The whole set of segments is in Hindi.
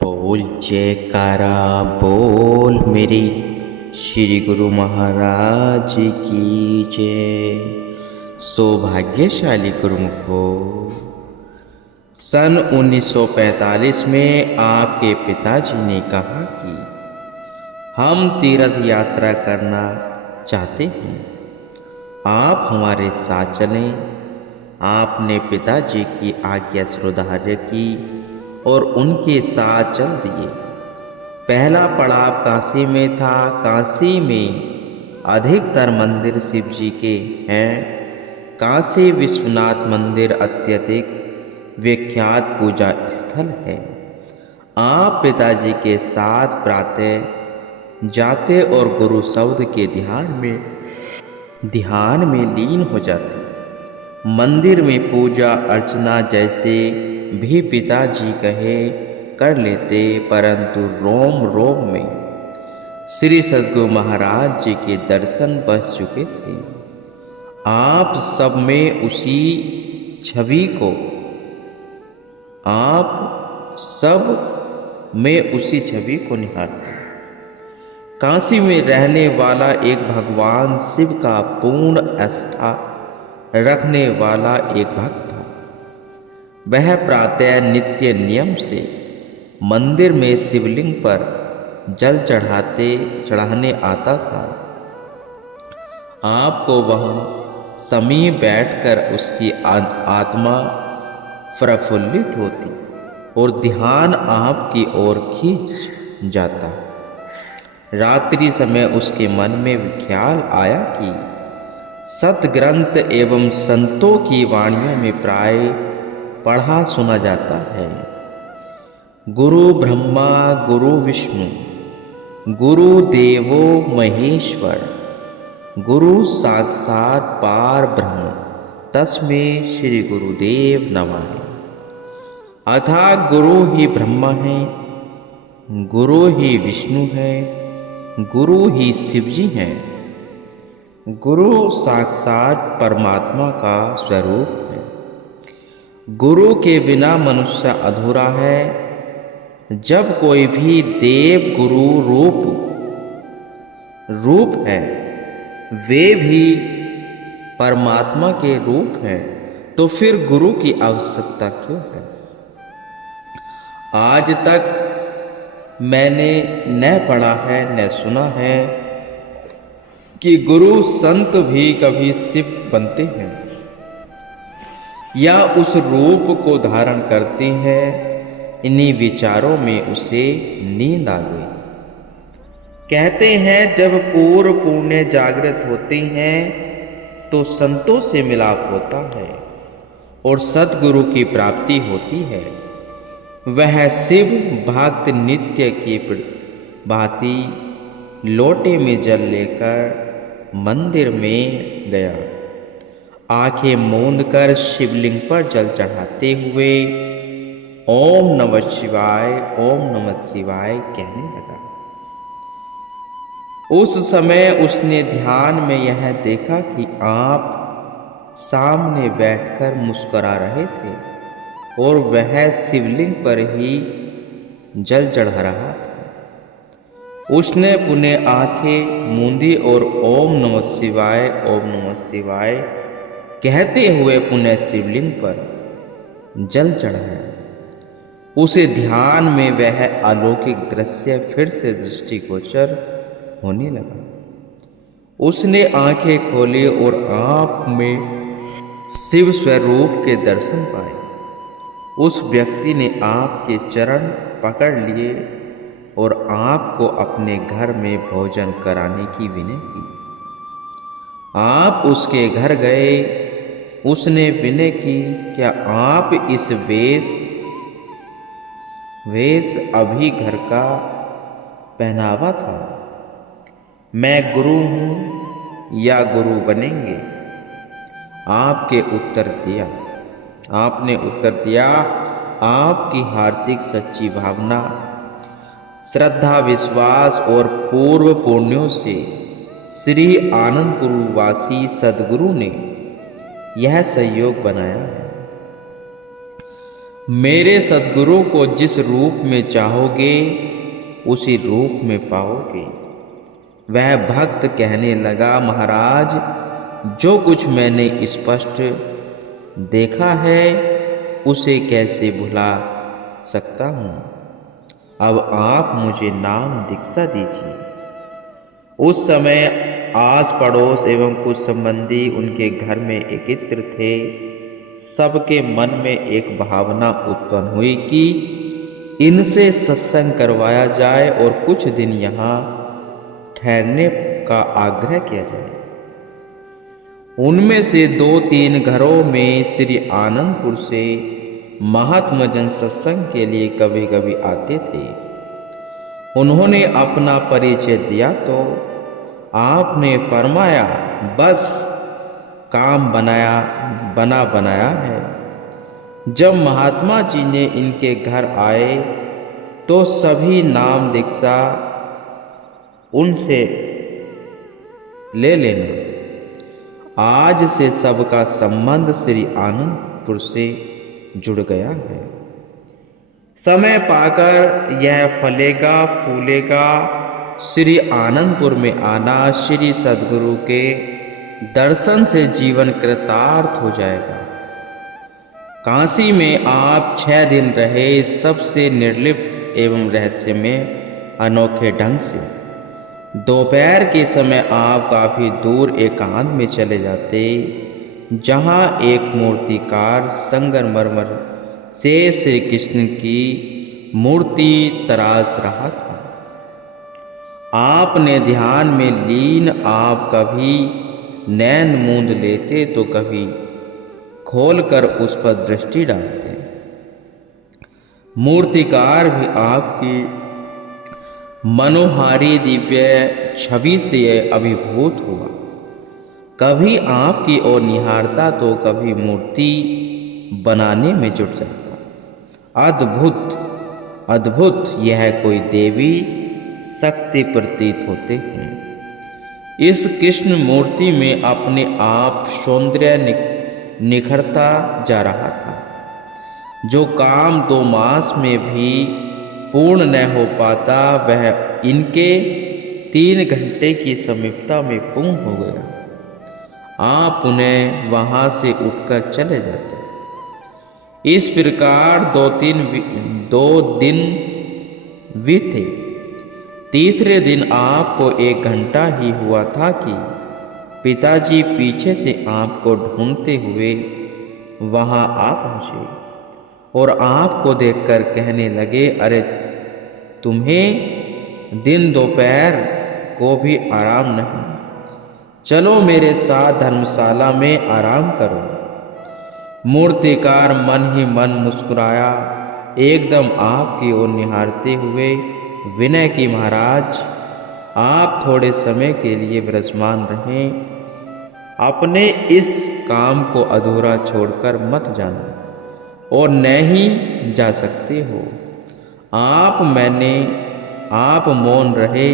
बोल जयकारा बोल मेरी श्री गुरु महाराज की जय। सौभाग्यशाली गुरुमुख हो। सन 1945 में आपके पिताजी ने कहा कि हम तीर्थ यात्रा करना चाहते हैं, आप हमारे साथ चलें। आपने पिताजी की आज्ञा स्वीकार की और उनके साथ चल दिए। पहला पड़ाव काशी में था। काशी में अधिकतर मंदिर शिव जी के हैं। काशी विश्वनाथ मंदिर अत्यधिक विख्यात पूजा स्थल है। आप पिताजी के साथ प्रातः जाते और गुरु शब्द के ध्यान में लीन हो जाते। मंदिर में पूजा अर्चना जैसे भी पिताजी कहे कर लेते, परंतु रोम रोम में श्री सद्गुरु महाराज जी के दर्शन बस चुके थे। आप सब में उसी छवि को निहारते। काशी में रहने वाला एक भगवान शिव का पूर्ण आस्था रखने वाला एक भक्त था। वह प्रातः नित्य नियम से मंदिर में शिवलिंग पर जल चढ़ाने आता था। आपको वहां समीप बैठकर उसकी आत्मा प्रफुल्लित होती और ध्यान आपकी ओर खींच जाता। रात्रि समय उसके मन में ख्याल आया कि सतग्रंथ एवं संतों की वाणियों में प्राय पढ़ा सुना जाता है, गुरु ब्रह्मा गुरु विष्णु गुरु देवो महेश्वर, गुरु साक्षात पार ब्रह्म, तस्मै श्री गुरुदेव नमः। अर्थात गुरु ही ब्रह्मा है, गुरु ही विष्णु है, गुरु ही शिवजी हैं। गुरु साक्षात परमात्मा का स्वरूप है। गुरु के बिना मनुष्य अधूरा है। जब कोई भी देव गुरु रूप है, वे भी परमात्मा के रूप हैं, तो फिर गुरु की आवश्यकता क्यों है? आज तक मैंने न पढ़ा है न सुना है कि गुरु संत भी कभी शिव बनते हैं या उस रूप को धारण करते हैं। इन्हीं विचारों में उसे नींद आ गई। कहते हैं जब पूर्व पुण्य जागृत होते हैं तो संतों से मिलाप होता है और सतगुरु की प्राप्ति होती है। वह शिव भक्त नित्य की भांति लोटे में जल लेकर मंदिर में गया। आंखें मूंद कर शिवलिंग पर जल चढ़ाते हुए ओम नमः शिवाय ओम नमः शिवाय कहने लगा। उस समय उसने ध्यान में यह देखा कि आप सामने बैठकर मुस्कुरा रहे थे और वह शिवलिंग पर ही जल चढ़ा रहा था। उसने पुनः आंखें मूंदी और ओम नमः शिवाय कहते हुए पुनः शिवलिंग पर जल चढ़ाया। उसे ध्यान में वह अलौकिक दृश्य फिर से दृष्टिगोचर होने लगा। उसने आंखें खोली और आप में शिव स्वरूप के दर्शन पाए। उस व्यक्ति ने आपके चरण पकड़ लिए और आपको अपने घर में भोजन कराने की विनय की। आप उसके घर गए। उसने विनय की, क्या आप इस वेश अभी घर का पहनावा था? मैं गुरु हूँ या गुरु बनेंगे? आपने उत्तर दिया, आपकी हार्दिक सच्ची भावना, श्रद्धा, विश्वास और पूर्व पुण्यों से श्री आनंदपुर वासी सद्गुरु ने यह सहयोग बनाया है। मेरे सद्गुरु को जिस रूप में चाहोगे उसी रूप में पाओगे। वह भक्त कहने लगा, महाराज, जो कुछ मैंने स्पष्ट देखा है उसे कैसे भुला सकता हूँ। अब आप मुझे नाम दीक्षा दीजिए। उस समय आस पड़ोस एवं कुछ संबंधी उनके घर में एकत्र थे। सबके मन में एक भावना उत्पन्न हुई कि इनसे सत्संग करवाया जाए और कुछ दिन यहाँ ठहरने का आग्रह किया जाए। उनमें से 2-3 घरों में श्री आनंदपुर से महात्मा जन सत्संग के लिए कभी कभी आते थे। उन्होंने अपना परिचय दिया तो आपने फरमाया, बस काम बना बनाया है। जब महात्मा जी ने इनके घर आए तो सभी नाम दीक्षा उनसे ले लेना। आज से सबका संबंध श्री आनंदपुर से जुड़ गया है। समय पाकर यह फलेगा फूलेगा। श्री आनंदपुर में आना, श्री सद्गुरु के दर्शन से जीवन कृतार्थ हो जाएगा। काशी में आप 6 दिन रहे, सबसे निर्लिप्त एवं रहस्यमय अनोखे ढंग से। दोपहर के समय आप काफी दूर एकांत में चले जाते, जहाँ एक मूर्तिकार संगमरमर से श्री कृष्ण की मूर्ति तराश रहा था। आपने ध्यान में लीन आप कभी नैन मूंद लेते तो कभी खोलकर उस पर दृष्टि डालते। मूर्तिकार भी आपकी मनोहारी दिव्य छवि से अभिभूत हुआ। कभी आपकी ओर निहारता तो कभी मूर्ति बनाने में जुट जाता। अद्भुत अद्भुत यह कोई देवी शक्ति प्रतीत होते हैं। इस कृष्ण मूर्ति में अपने आप सौंदर्य निखरता जा रहा था, जो काम 2 मास में भी पूर्ण न हो पाता, वह इनके 3 घंटे की समीपता में पूर्ण हो गया। आप उन्हें वहां से उठकर चले जाते। इस प्रकार 2 दिन बीते। तीसरे दिन आपको 1 घंटा ही हुआ था कि पिताजी पीछे से आपको ढूंढते हुए वहां आ पहुंचे और आपको देखकर कहने लगे, अरे तुम्हें दिन दोपहर को भी आराम नहीं, चलो मेरे साथ धर्मशाला में आराम करो। मूर्तिकार मन ही मन मुस्कुराया, एकदम आपकी ओर निहारते हुए विनय की, महाराज आप थोड़े समय के लिए विराजमान रहें, अपने इस काम को अधूरा छोड़कर मत जाना और नहीं जा सकते हो। आप मौन रहे।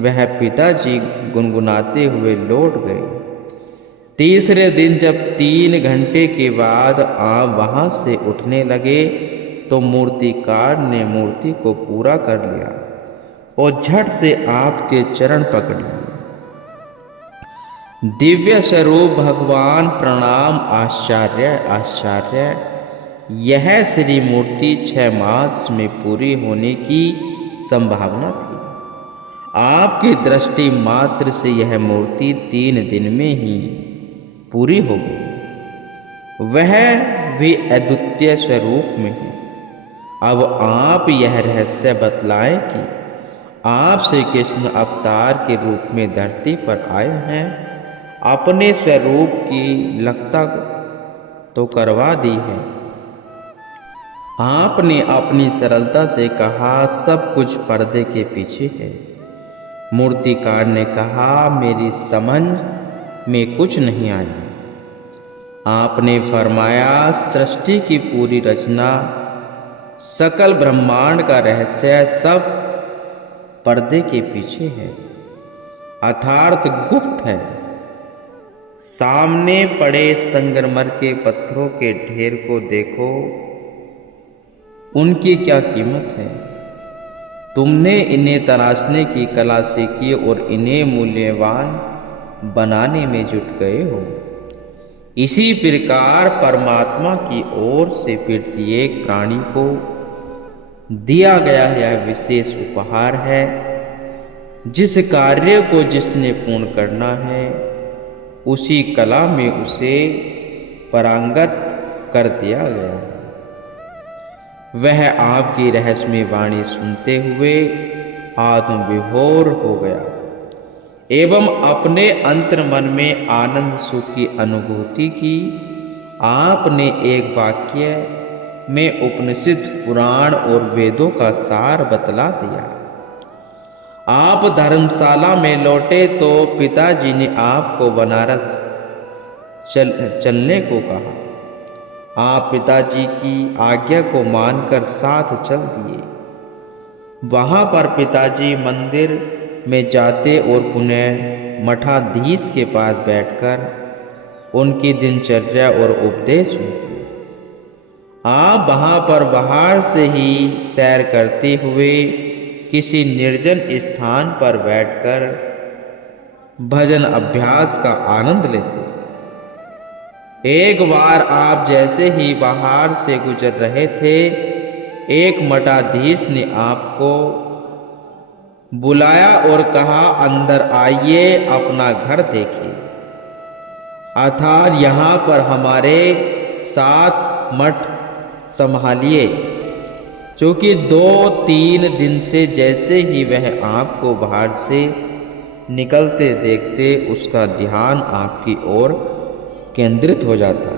वह पिताजी गुनगुनाते हुए लौट गए। तीसरे दिन जब 3 घंटे के बाद आप वहां से उठने लगे तो मूर्तिकार ने मूर्ति को पूरा कर लिया और झट से आपके चरण पकड़ लिए। दिव्य स्वरूप भगवान प्रणाम, आश्चर्य आश्चर्य। यह श्री मूर्ति 6 मास में पूरी होने की संभावना थी। आपकी दृष्टि मात्र से यह मूर्ति 3 दिन में ही पूरी हो गई, वह भी अद्वितीय स्वरूप में है। अब आप यह रहस्य बतलाएं कि आप श्री कृष्ण अवतार के रूप में धरती पर आए हैं। अपने स्वरूप की लगता तो करवा दी है। आपने अपनी सरलता से कहा, सब कुछ पर्दे के पीछे है। मूर्तिकार ने कहा, मेरी समझ में कुछ नहीं आया। आपने फरमाया, सृष्टि की पूरी रचना, सकल ब्रह्मांड का रहस्य सब पर्दे के पीछे है, अर्थात गुप्त है। सामने पड़े संगमरमर के पत्थरों के ढेर को देखो, उनकी क्या कीमत है। तुमने इन्हें तराशने की कला सीखी और इन्हें मूल्यवान बनाने में जुट गए हो। इसी प्रकार परमात्मा की ओर से प्रत्येक प्राणी को दिया गया यह विशेष उपहार है। जिस कार्य को जिसने पूर्ण करना है, उसी कला में उसे पारंगत कर दिया गया है। वह आपकी रहस्यमय वाणी सुनते हुए आत्मविभोर हो गया एवं अपने अंतर मन में आनंद सुख की अनुभूति की। आपने एक वाक्य में उपनिषद पुराण और वेदों का सार बतला दिया। आप धर्मशाला में लौटे तो पिताजी ने आपको बनारस चलने को कहा। आप पिताजी की आज्ञा को मानकर साथ चल दिए। वहां पर पिताजी मंदिर में जाते और पुनः मठाधीश के पास बैठकर उनकी दिनचर्या और उपदेश सुनते। आप वहां पर बाहर से ही सैर करते हुए किसी निर्जन स्थान पर बैठकर भजन अभ्यास का आनंद लेते। एक बार आप जैसे ही बाहर से गुजर रहे थे, एक मठाधीश ने आपको बुलाया और कहा, अंदर आइए, अपना घर देखिए। अर्थात यहाँ पर हमारे साथ मठ संभालिए। क्योंकि 2-3 दिन से जैसे ही वह आपको बाहर से निकलते देखते, उसका ध्यान आपकी ओर केंद्रित हो जाता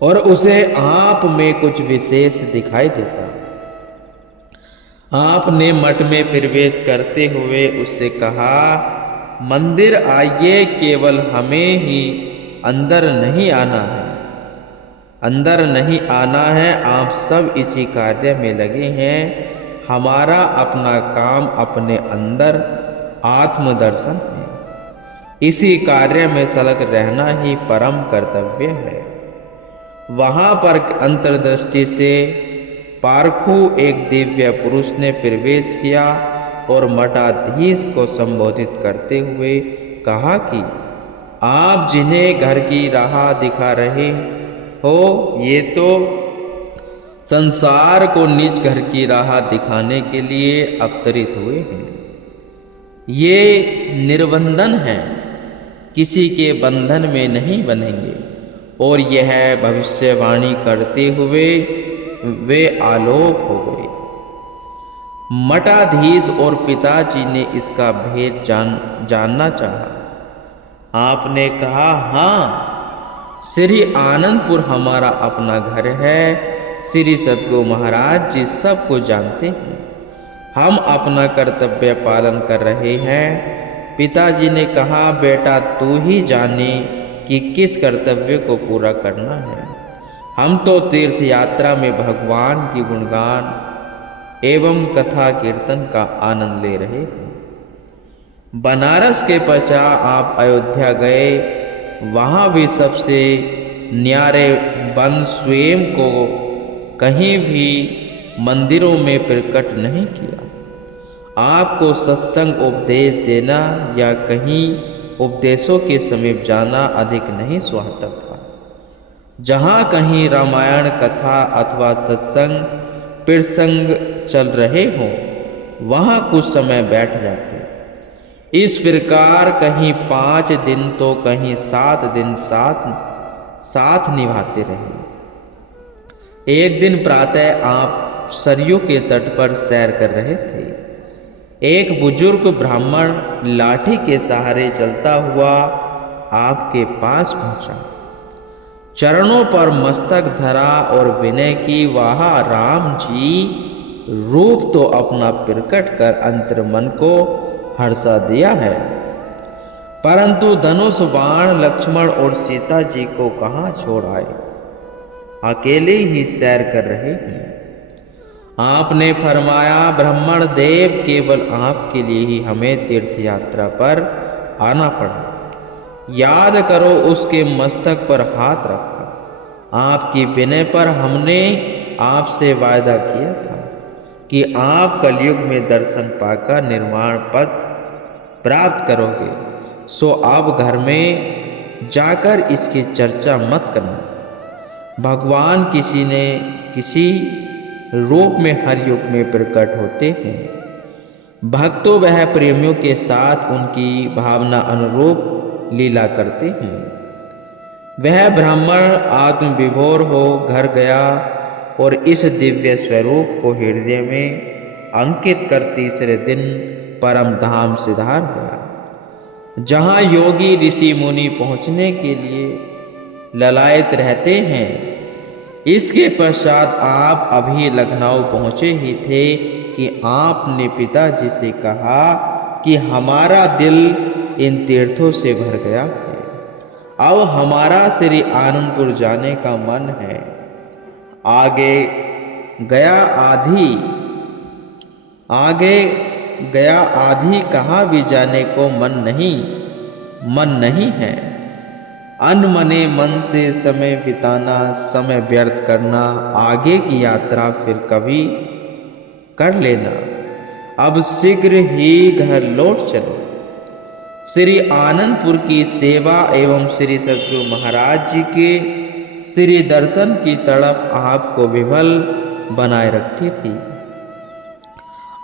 और उसे आप में कुछ विशेष दिखाई देता। आपने मठ में प्रवेश करते हुए उससे कहा, मंदिर आइए, केवल हमें ही अंदर नहीं आना है। अंदर नहीं आना है, आप सब इसी कार्य में लगे हैं। हमारा अपना काम अपने अंदर आत्मदर्शन है। इसी कार्य में संलग्न रहना ही परम कर्तव्य है। वहां पर अंतर्दृष्टि से पारखू एक दिव्य पुरुष ने प्रवेश किया और मठाधीश को संबोधित करते हुए कहा कि आप जिन्हें घर की राह दिखा रहे हो, ये तो संसार को निज घर की राह दिखाने के लिए अवतरित हुए हैं। ये निर्बंधन है, किसी के बंधन में नहीं बनेंगे। और यह भविष्यवाणी करते हुए वे आलोक हो गए। मठाधीश और पिताजी ने इसका भेद जानना चाहा। आपने कहा, हाँ, श्री आनंदपुर हमारा अपना घर है। श्री सद्गुरु महाराज जी सब को जानते हैं। हम अपना कर्तव्य पालन कर रहे हैं। पिताजी ने कहा, बेटा तू ही जाने कि किस कर्तव्य को पूरा करना है। हम तो तीर्थ यात्रा में भगवान की गुणगान एवं कथा कीर्तन का आनंद ले रहे हैं। बनारस के पश्चात आप अयोध्या गए। वहां भी सबसे न्यारे बन स्वयं को कहीं भी मंदिरों में प्रकट नहीं किया। आपको सत्संग उपदेश देना या कहीं उपदेशों के समीप जाना अधिक नहीं सुहाता था। जहाँ कहीं रामायण कथा अथवा सत्संग प्रसंग चल रहे हों, वहाँ कुछ समय बैठ जाते। इस प्रकार कहीं 5 दिन तो कहीं 7 दिन साथ निभाते रहे। एक दिन प्रातः आप सरयू के तट पर सैर कर रहे थे। एक बुजुर्ग ब्राह्मण लाठी के सहारे चलता हुआ आपके पास पहुंचा। चरणों पर मस्तक धरा और विनय की, वाह राम जी, रूप तो अपना प्रकट कर अंतर मन को हर्षा दिया है, परंतु धनुष बाण लक्ष्मण और सीता जी को कहाँ छोड़ आए? अकेले ही सैर कर रहे हैं। आपने फरमाया, ब्राह्मण देव, केवल आपके लिए ही हमें तीर्थ यात्रा पर आना पड़ा। याद करो, उसके मस्तक पर हाथ रखा। आपकी विनय पर हमने आपसे वायदा किया था कि आप कलयुग में दर्शन पाकर निर्वाण पद प्राप्त करोगे, सो आप घर में जाकर इसकी चर्चा मत करना। भगवान किसी रूप में हर युग में प्रकट होते हैं। भक्तों वह प्रेमियों के साथ उनकी भावना अनुरूप लीला करते हैं। वह ब्राह्मण आत्मविभोर हो घर गया और इस दिव्य स्वरूप को हृदय में अंकित कर तीसरे दिन परम धाम सिधार गया, जहाँ योगी ऋषि मुनि पहुँचने के लिए ललायत रहते हैं। इसके पश्चात आप अभी लखनऊ पहुँचे ही थे कि आपने पिताजी से कहा कि हमारा दिल इन तीर्थों से भर गया है, अब हमारा श्री आनंदपुर जाने का मन है। आगे गया आधी कहाँ भी जाने को मन नहीं है। अनमने मन से समय बिताना, समय व्यर्थ करना, आगे की यात्रा फिर कभी कर लेना। अब शीघ्र ही घर लौट चलो। श्री आनंदपुर की सेवा एवं श्री सद्गुरु महाराज जी के श्री दर्शन की तड़प आपको विभल बनाए रखती थी।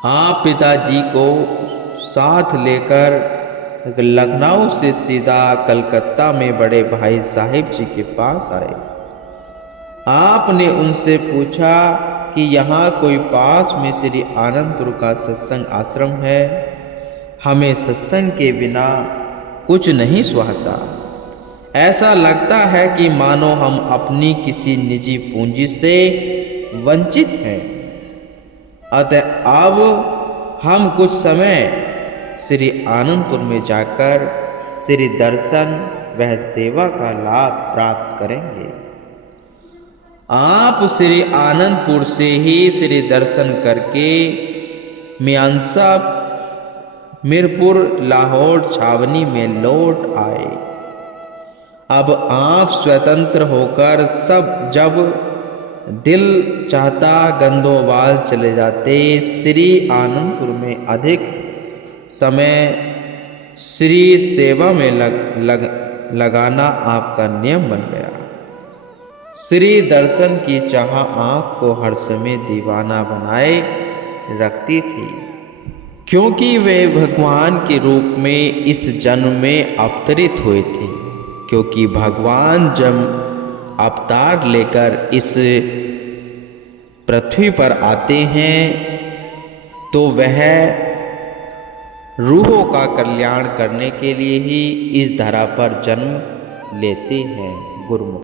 आप पिताजी को साथ लेकर लखनऊ से सीधा कलकत्ता में बड़े भाई साहिब जी के पास आए। आपने उनसे पूछा कि यहाँ कोई पास में श्री आनंदपुर का सत्संग आश्रम है? हमें सत्संग के बिना कुछ नहीं सुहाता। ऐसा लगता है कि मानो हम अपनी किसी निजी पूंजी से वंचित हैं। अतः अब हम कुछ समय श्री आनंदपुर में जाकर श्री दर्शन वह सेवा का लाभ प्राप्त करेंगे। आप श्री आनंदपुर से ही श्री दर्शन करके मियांसा मीरपुर लाहौर छावनी में लौट आए। अब आप स्वतंत्र होकर जब दिल चाहता गंदोबाल चले जाते। श्री आनंदपुर में अधिक समय श्री सेवा में लगाना आपका नियम बन गया। श्री दर्शन की चाह आपको हर समय दीवाना बनाए रखती थी, क्योंकि वे भगवान के रूप में इस जन्म में अवतरित हुए थे। क्योंकि भगवान जब अवतार लेकर इस पृथ्वी पर आते हैं तो वह रूहों का कल्याण करने के लिए ही इस धरा पर जन्म लेते हैं। गुरुमुख।